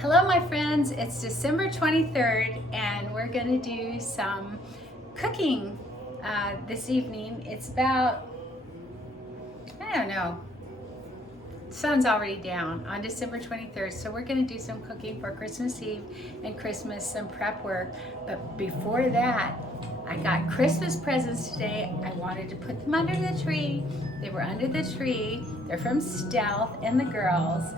Hello my friends, it's December 23rd and we're going to do some cooking this evening. It's about, I don't know, sun's already down on December 23rd, so we're going to do some cooking for Christmas Eve and Christmas, some prep work. But before that, I got Christmas presents today. I wanted to put them under the tree. They were under the tree. They're from Stealth and the girls,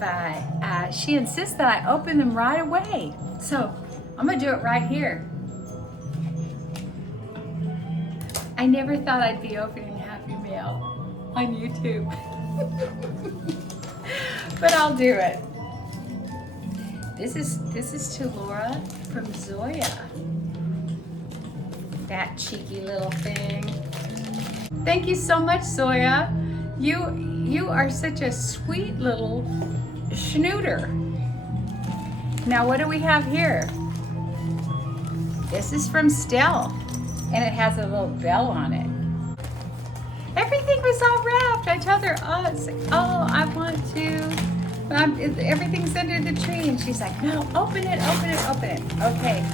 but she insists that I open them right away. So I'm gonna do it right here. I never thought I'd be opening Happy Mail on YouTube. But I'll do it. This is to Laura from Zoya. That cheeky little thing. Thank you so much, Zoya. You are such a sweet little schnooter. Now what do we have here? This is from Stealth, and it has a little bell on it. Everything was all wrapped. I told her, oh, I want to. Everything's under the tree, and she's like, no, open it, open it, open it. Okay.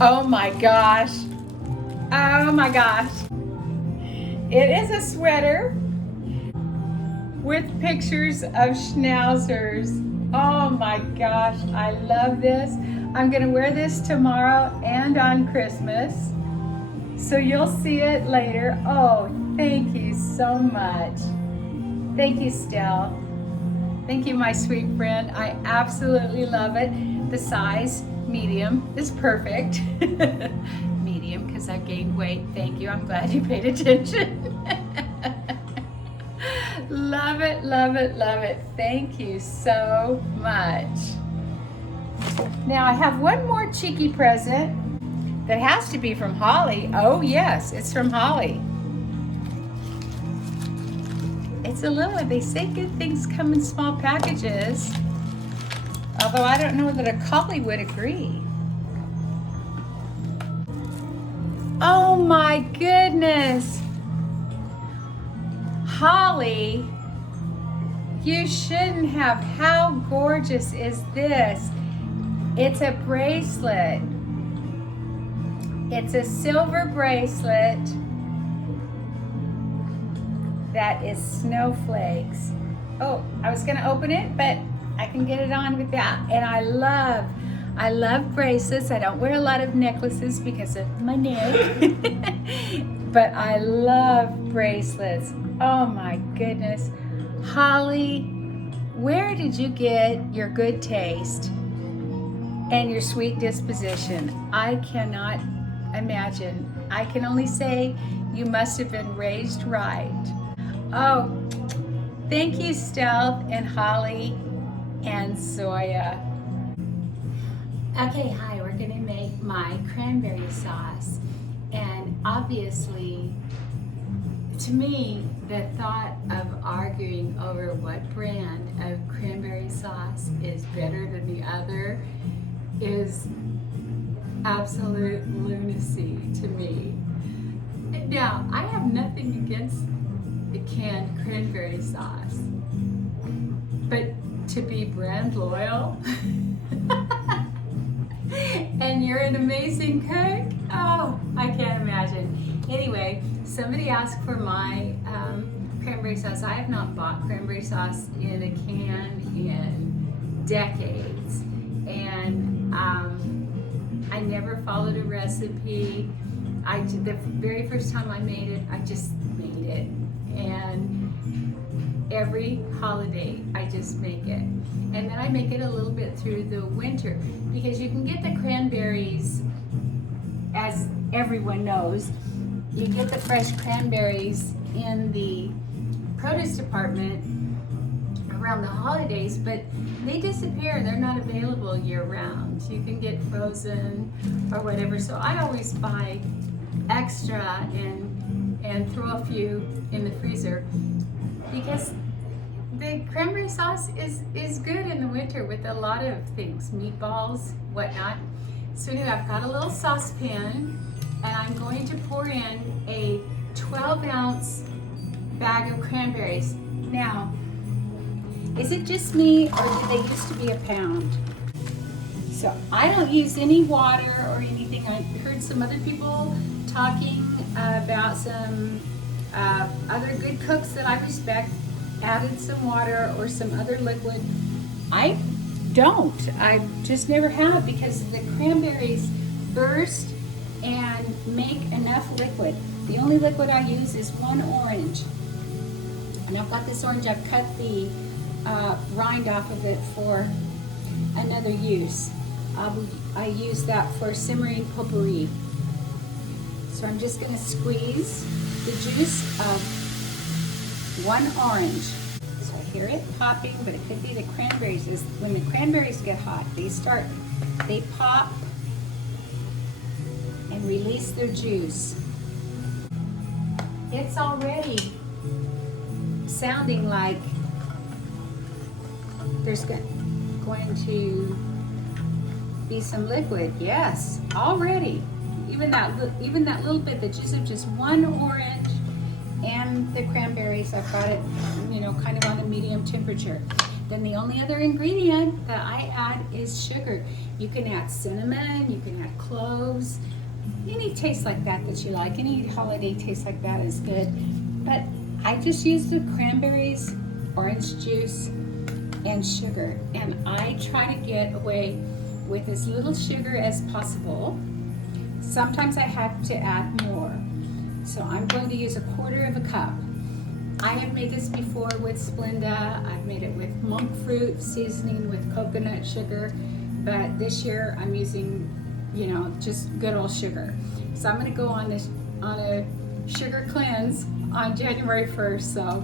Oh my gosh. Oh my gosh. It is a sweater with pictures of schnauzers. Oh my gosh, I love this. I'm gonna wear this tomorrow and on Christmas, so you'll see it later. Oh, thank you so much. Thank you, Stell. Thank you, my sweet friend. I absolutely love it. The size, medium, is perfect. Medium, because I've gained weight. Thank you, I'm glad you paid attention. Love it, love it, love it. Thank you so much. Now I have one more cheeky present that has to be from Holly. Oh yes, it's from Holly. It's a little one. They say good things come in small packages, although I don't know that a collie would agree. Oh my goodness. Holly, you shouldn't have. How gorgeous is this? It's a bracelet. It's a silver bracelet that is snowflakes. Oh, I was gonna open it, but I can get it on with that. And I love bracelets. I don't wear a lot of necklaces because of my neck, but I love bracelets. Oh my goodness. Holly, where did you get your good taste and your sweet disposition? I cannot imagine. I can only say you must have been raised right. Oh, thank you, Stealth and Holly and Zoya. Okay, hi, we're gonna make my cranberry sauce. And obviously, to me, the thought of arguing over what brand of cranberry sauce is better than the other is absolute lunacy to me. Now, I have nothing against the canned cranberry sauce, but to be brand loyal and you're an amazing cook, oh, I can't imagine. Anyway, somebody asked for my cranberry sauce. I have not bought cranberry sauce in a can in decades, and I never followed a recipe. The very first time I made it, I just made it, and every holiday I just make it. And then I make it a little bit through the winter, because you can get the cranberries, as everyone knows, you get the fresh cranberries in the produce department around the holidays, but they disappear. They're not available year-round. You can get frozen or whatever. So I always buy extra and throw a few in the freezer, because the cranberry sauce is good in the winter with a lot of things, meatballs, whatnot. So anyway, I've got a little saucepan, and I'm going to pour in a 12-ounce bag of cranberries. Now, Is it just me, or did they used to be a pound? So I don't use any water or anything. I heard some other people talking about some other good cooks that I respect added some water or some other liquid. I don't. I just never have, because the cranberries burst and make enough liquid. The only liquid I use is one orange. And I've got this orange, I've cut the rind off of it for another use. I use that for simmering potpourri. So I'm just gonna squeeze the juice of one orange. So I hear it popping, but it could be the cranberries. When the cranberries get hot, they pop and release their juice. It's already sounding like there's going to be some liquid. Yes, already. Even that little bit, the juice of just one orange and the cranberries, I've got it, kind of on a medium temperature. Then the only other ingredient that I add is sugar. You can add cinnamon, you can add cloves, any taste like that you like. Any holiday taste like that is good. But I just use the cranberries, orange juice, and sugar. And I try to get away with as little sugar as possible. Sometimes I have to add more. So I'm going to use 1/4 of a cup. I have made this before with Splenda. I've made it with monk fruit seasoning with coconut sugar. But this year I'm using, just good old sugar. So I'm going to go on a sugar cleanse on January 1st. So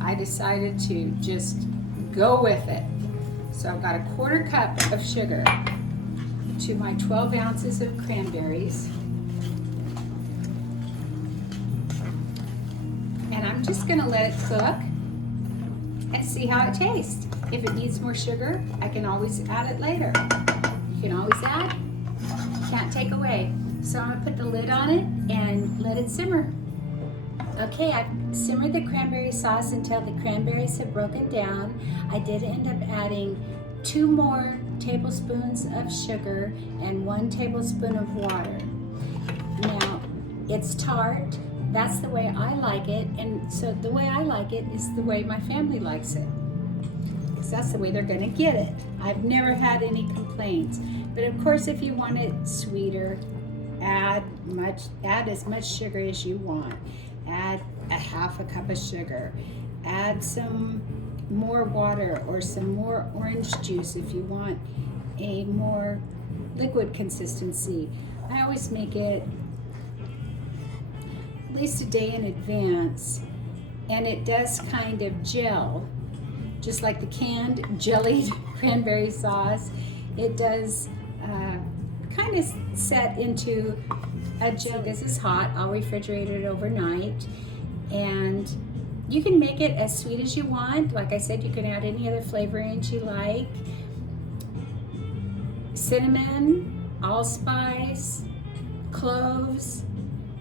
I decided to just go with it. So I've got 1/4 cup of sugar to my 12 ounces of cranberries. And I'm just gonna let it cook and see how it tastes. If it needs more sugar, I can always add it later. You can always add, you can't take away. So I'm gonna put the lid on it and let it simmer. Okay, I've simmered the cranberry sauce until the cranberries have broken down. I did end up adding 2 more tablespoons of sugar and 1 tablespoon of water. Now, it's tart. That's the way I like it, and so the way I like it is the way my family likes it. So that's the way they're gonna get it. I've never had any complaints. But of course, if you want it sweeter, add as much sugar as you want. Add 1/2 cup of sugar. Add some more water or some more orange juice if you want a more liquid consistency. I always make it at least a day in advance, and it does kind of gel, just like the canned jellied cranberry sauce. It does kind of set into a gel. This is hot. I'll refrigerate it overnight, and you can make it as sweet as you want. Like I said, you can add any other flavorings you like. Cinnamon, allspice, cloves.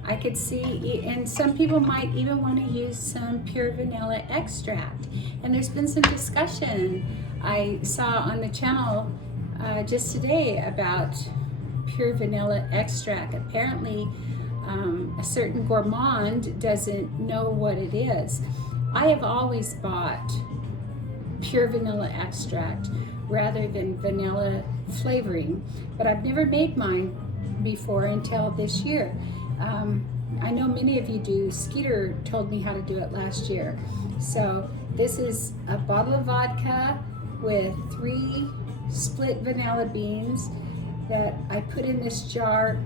I could see, and some people might even want to use some pure vanilla extract. And there's been some discussion I saw on the channel just today about pure vanilla extract. Apparently, a certain gourmand doesn't know what it is. I have always bought pure vanilla extract rather than vanilla flavoring, but I've never made mine before until this year. I know many of you do. Skeeter told me how to do it last year. So this is a bottle of vodka with 3 split vanilla beans that I put in this jar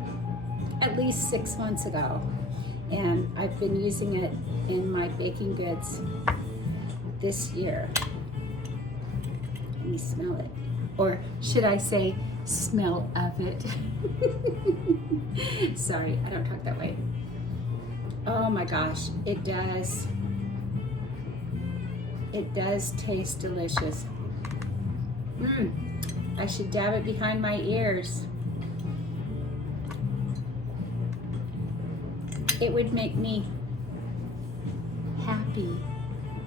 at least 6 months ago, and I've been using it in my baking goods this year. Let me smell it, or should I say smell of it. Sorry, I don't talk that way. Oh my gosh, it does taste delicious. I should dab it behind my ears. It would make me happy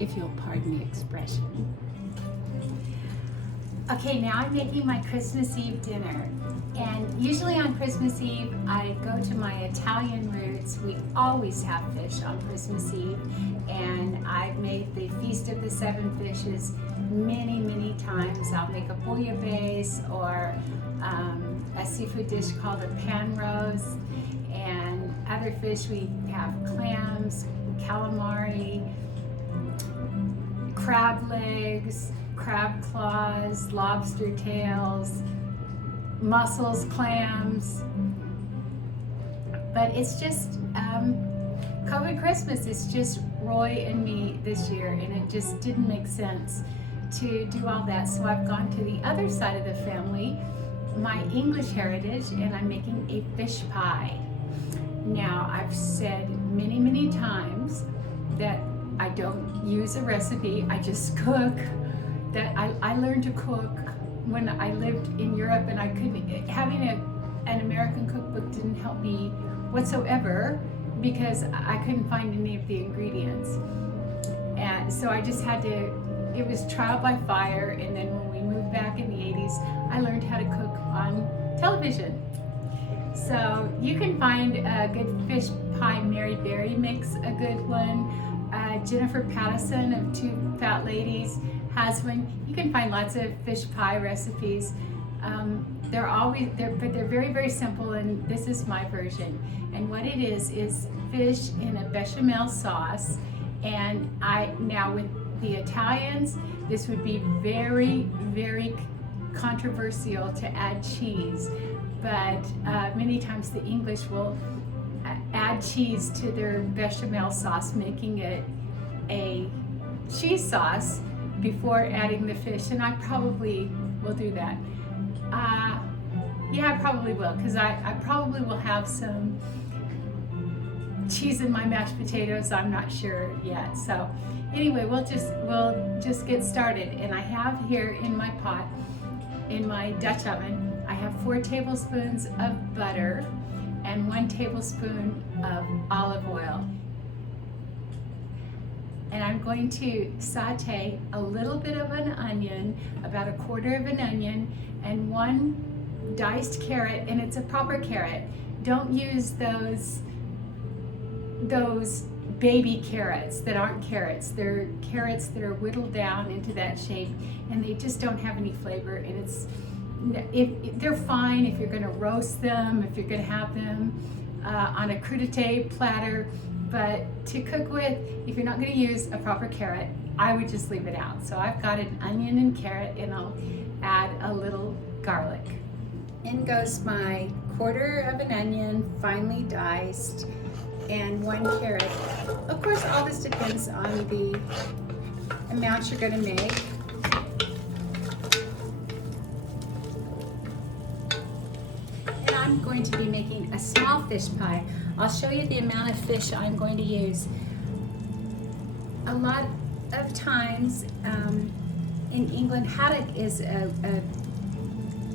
if you'll pardon the expression. Okay, now I'm making my Christmas Eve dinner. And usually on Christmas Eve, I go to my Italian roots. We always have fish on Christmas Eve. And I've made the Feast of the Seven Fishes many, many times. I'll make a bouillabaisse or a seafood dish called a pan roast. And other fish, we have clams, calamari, crab legs, crab claws, lobster tails, mussels, clams. But it's just COVID Christmas. It's just Roy and me this year, and it just didn't make sense to do all that. So I've gone to the other side of the family, my English heritage, and I'm making a fish pie. Now, I've said many, many times that I don't use a recipe, I just cook. That I learned to cook when I lived in Europe, and I couldn't, having an American cookbook didn't help me whatsoever because I couldn't find any of the ingredients. And so I just had to, it was trial by fire, and then when we moved back in the 80s, I learned how to cook on television. So you can find a good fish pie. Mary Berry makes a good one. Jennifer Pattison of Two Fat Ladies has one. You can find lots of fish pie recipes. But they're very, very simple, and this is my version. And what it is fish in a bechamel sauce. And now with the Italians, this would be very, very controversial to add cheese. But many times the English will add cheese to their bechamel sauce, making it a cheese sauce before adding the fish, and I probably will do that. Yeah, I probably will, because I probably will have some cheese in my mashed potatoes. I'm not sure yet. So anyway, we'll just get started. And I have here in my pot, in my Dutch oven, I have 4 tablespoons of butter and 1 tablespoon of olive oil. And I'm going to saute a little bit of an onion, about 1/4 of an onion, and 1 diced carrot, and it's a proper carrot. Don't use those baby carrots that aren't carrots. They're carrots that are whittled down into that shape, and they just don't have any flavor. And they're fine if you're going to roast them, if you're going to have them on a crudité platter. But to cook with, if you're not going to use a proper carrot, I would just leave it out. So I've got an onion and carrot, and I'll add a little garlic. In goes my 1/4 of an onion, finely diced, and 1 carrot. Of course, all this depends on the amount you're going to make. And I'm going to be making a small fish pie. I'll show you the amount of fish I'm going to use. A lot of times in England, haddock is a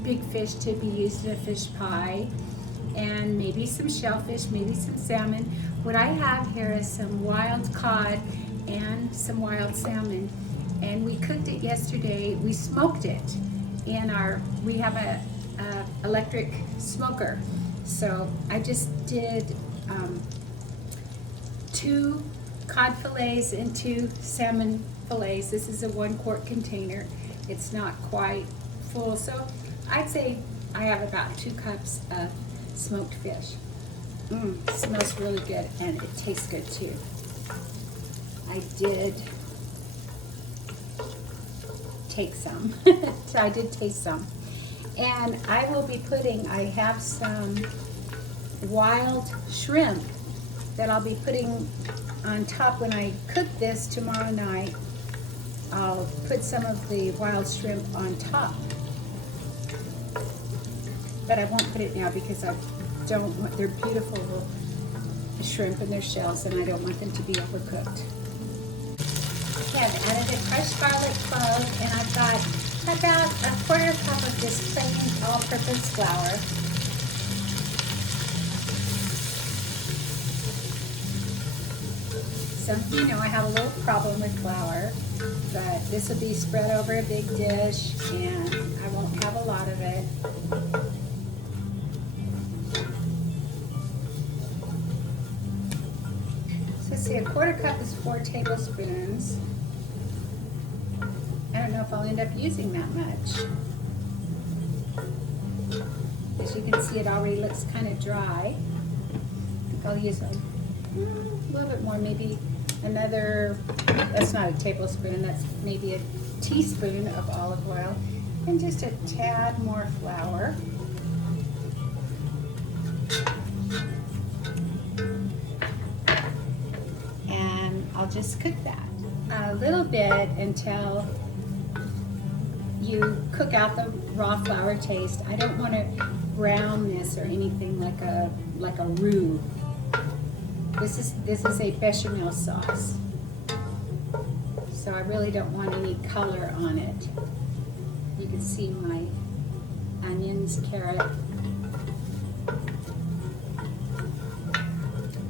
big fish to be used in a fish pie, and maybe some shellfish, maybe some salmon. What I have here is some wild cod and some wild salmon, and we cooked it yesterday. We smoked it in we have a electric smoker. So I just did 2 cod fillets and 2 salmon fillets. This is a 1-quart container. It's not quite full, so I'd say I have about 2 cups of smoked fish. It smells really good, and it tastes good too. I did take some. So I did taste some. And I will be I have some wild shrimp that I'll be putting on top when I cook this tomorrow night. I'll put some of the wild shrimp on top. But I won't put it now because they're beautiful shrimp and their shells, and I don't want them to be overcooked. Okay, I've added a crushed garlic clove, and I've got about 1/4 cup of this plain all-purpose flour. some of you know I have a little problem with flour, but this will be spread over a big dish and I won't have a lot of it. So let's see, a quarter cup is 4 tablespoons. I don't know if I'll end up using that much. As you can see, it already looks kind of dry. I think I'll use a little bit more, maybe another, that's not a tablespoon, that's maybe a teaspoon of olive oil, and just a tad more flour. And I'll just cook that a little bit until you cook out the raw flour taste. I don't want to brown this or anything like a roux. This is a bechamel sauce, so I really don't want any color on it. You can see my onions, carrot,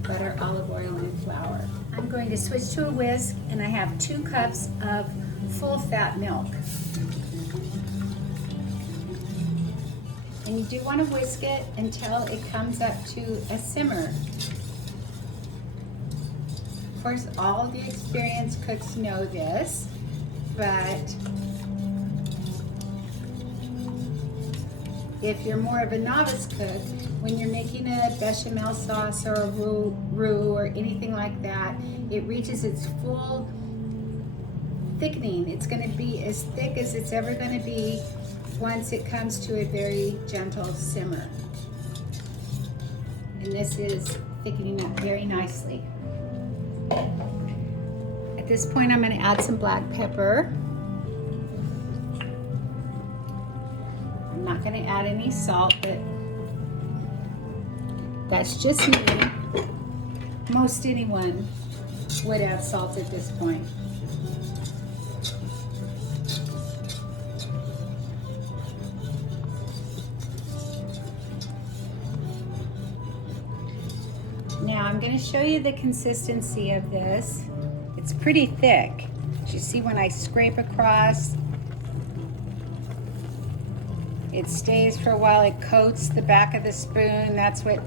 butter, olive oil, and flour. I'm going to switch to a whisk, and I have 2 cups of full fat milk. And you do want to whisk it until it comes up to a simmer. Of course, all the experienced cooks know this, but if you're more of a novice cook, when you're making a bechamel sauce or a roux or anything like that, it reaches its full thickening. It's going to be as thick as it's ever going to be once it comes to a very gentle simmer. And this is thickening up very nicely. At this point, I'm going to add some black pepper. I'm not going to add any salt, but that's just me. Most anyone would add salt at this point. Now I'm going to show you the consistency of this. It's pretty thick. As you see, when I scrape across, it stays for a while. It coats the back of the spoon. That's what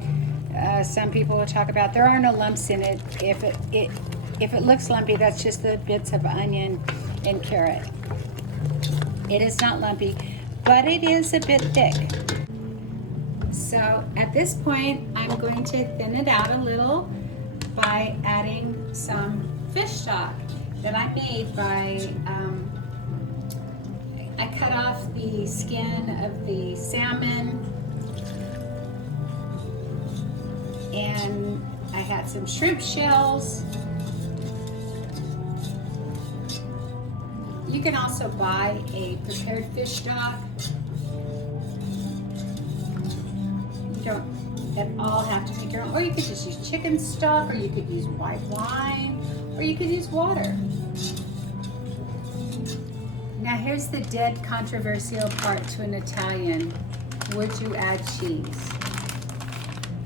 some people will talk about. There are no lumps in it. If it looks lumpy, that's just the bits of onion and carrot. It is not lumpy, but it is a bit thick. So at this point, I'm going to thin it out a little by adding some fish stock that I made by, I cut off the skin of the salmon, and I had some shrimp shells. You can also buy a prepared fish stock. You don't at all have to make your own, or you could just use chicken stock, or you could use white wine, or you could use water. Now here's the dead controversial part to an Italian. Would you add cheese?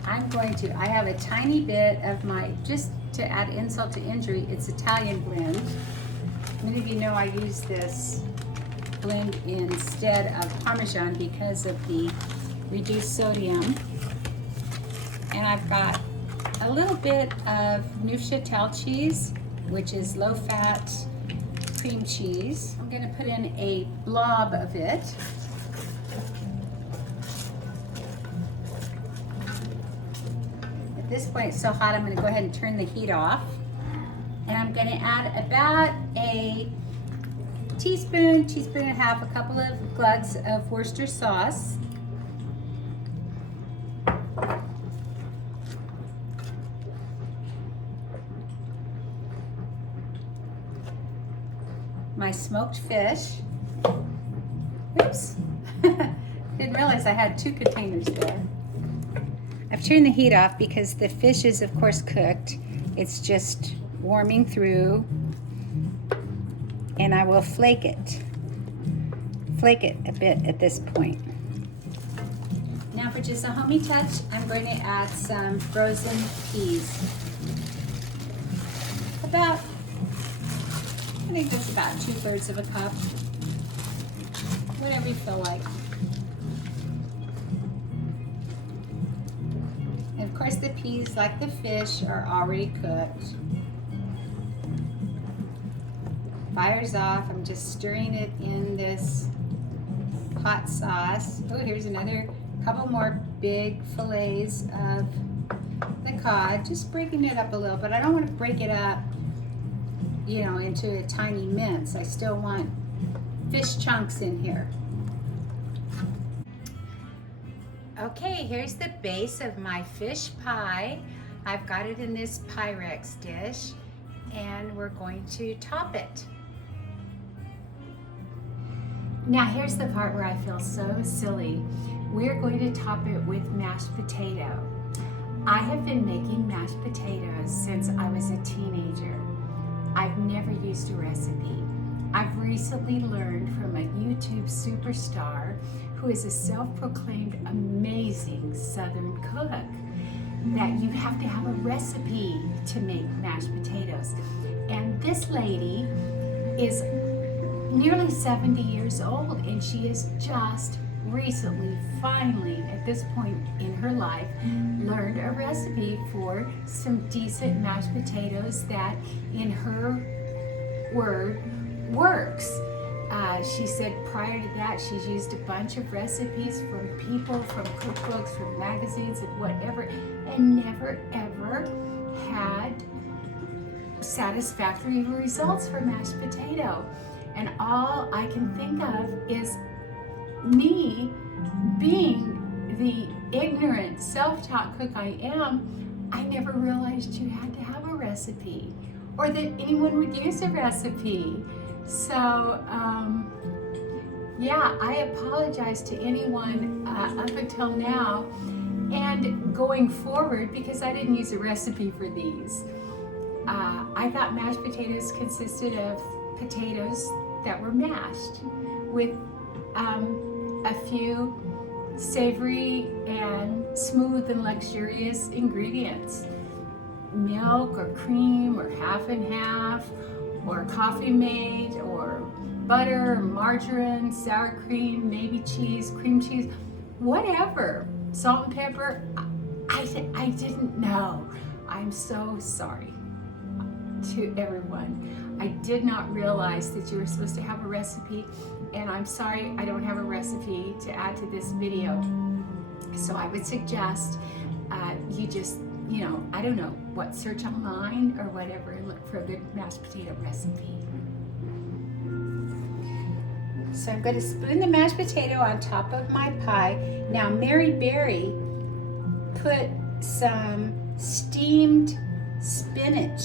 I'm going to. I have a tiny bit of my, just to add insult to injury, it's Italian blend. Many of you know I use this blend instead of Parmesan because of the reduced sodium. And I've got a little bit of Neufchâtel cheese, which is low-fat cream cheese. I'm going to put in a blob of it. At this point, it's so hot, I'm going to go ahead and turn the heat off. And I'm going to add about a teaspoon and a half, a couple of glugs of Worcester sauce. My smoked fish. Oops. Didn't realize I had 2 containers there. I've turned the heat off because the fish is of course cooked. It's just warming through, and I will flake it a bit at this point. Now for just a homey touch, I'm going to add some frozen peas. A about, I think that's about 2/3 of a cup, whatever you feel like. And of course the peas, like the fish, are already cooked. Fire's off. I'm just stirring it in this hot sauce. Oh, here's another couple more big fillets of the cod. Just breaking it up a little, but I don't want to break it up, you know, into a tiny mince. I still want fish chunks in here. Okay, here's the base of my fish pie. I've got it in this Pyrex dish, and we're going to top it. Now here's the part where I feel so silly. We're going to top it with mashed potato. I have been making mashed potatoes since I was a teenager. I've never used a recipe. I've recently learned from a YouTube superstar who is a self-proclaimed amazing Southern cook that you have to have a recipe to make mashed potatoes. And this lady is nearly 70 years old, and she has just recently, finally, at this point in her life, learned a recipe for some decent mashed potatoes that, in her word, works. She said prior to that she's used a bunch of recipes from people, from cookbooks, from magazines, and whatever, and never ever had satisfactory results for mashed potato. And all I can think of is me being the ignorant, self-taught cook I am. I never realized you had to have a recipe or that anyone would use a recipe. So, yeah, I apologize to anyone up until now and going forward because I didn't use a recipe for these. I thought mashed potatoes consisted of potatoes that were mashed with a few savory and smooth and luxurious ingredients. Milk or cream or half and half, or coffee mate, or butter, margarine, sour cream, maybe cheese, cream cheese, whatever. Salt and pepper. I didn't know. I'm so sorry to everyone. I did not realize that you were supposed to have a recipe, and I'm sorry I don't have a recipe to add to this video. So I would suggest you just, you know, I don't know, what, search online or whatever and look for a good mashed potato recipe. So I'm going to split the mashed potato on top of my pie. Now Mary Berry put some steamed spinach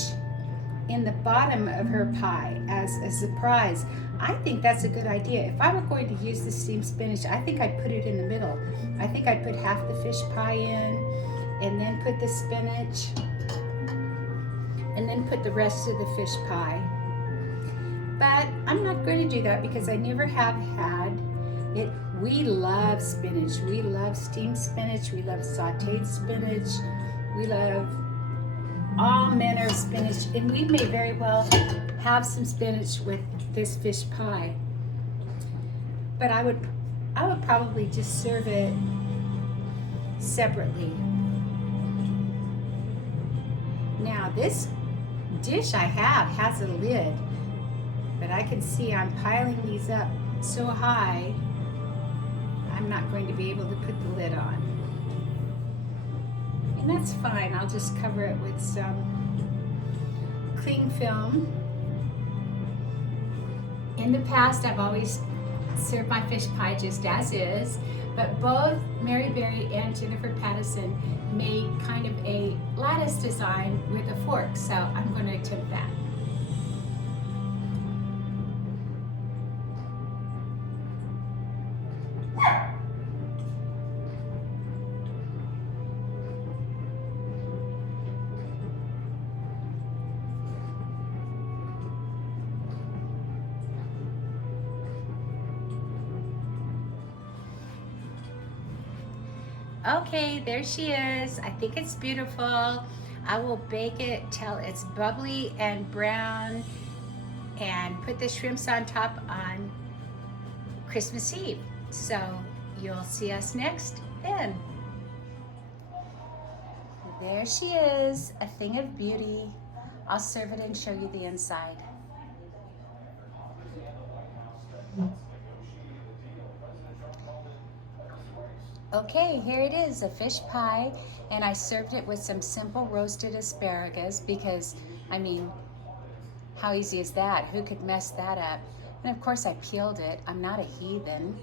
in the bottom of her pie as a surprise. I think that's a good idea. If I were going to use the steamed spinach, I think I'd put it in the middle. I think I'd put half the fish pie in, and then put the spinach, and then put the rest of the fish pie. But I'm not going to do that because I never have had it. We love spinach. We love steamed spinach. We love sauteed spinach. We love all manner of spinach, and we may very well have some spinach with this fish pie. But I would probably just serve it separately. Now this dish I have has a lid, but I can see I'm piling these up so high, I'm not going to be able to put the lid on. And that's fine. I'll just cover it with some cling film. In the past, I've always served my fish pie just as is, but both Mary Berry and Jennifer Pattison made kind of a lattice design with a fork, so I'm going to attempt that. Okay, there she is. I think it's beautiful. I will bake it till it's bubbly and brown and put the shrimps on top on Christmas Eve. So you'll see us next then. There she is, a thing of beauty. I'll serve it and show you the inside. Okay, here it is, a fish pie, and I served it with some simple roasted asparagus because, I mean, how easy is that? Who could mess that up? And of course I peeled it. I'm not a heathen.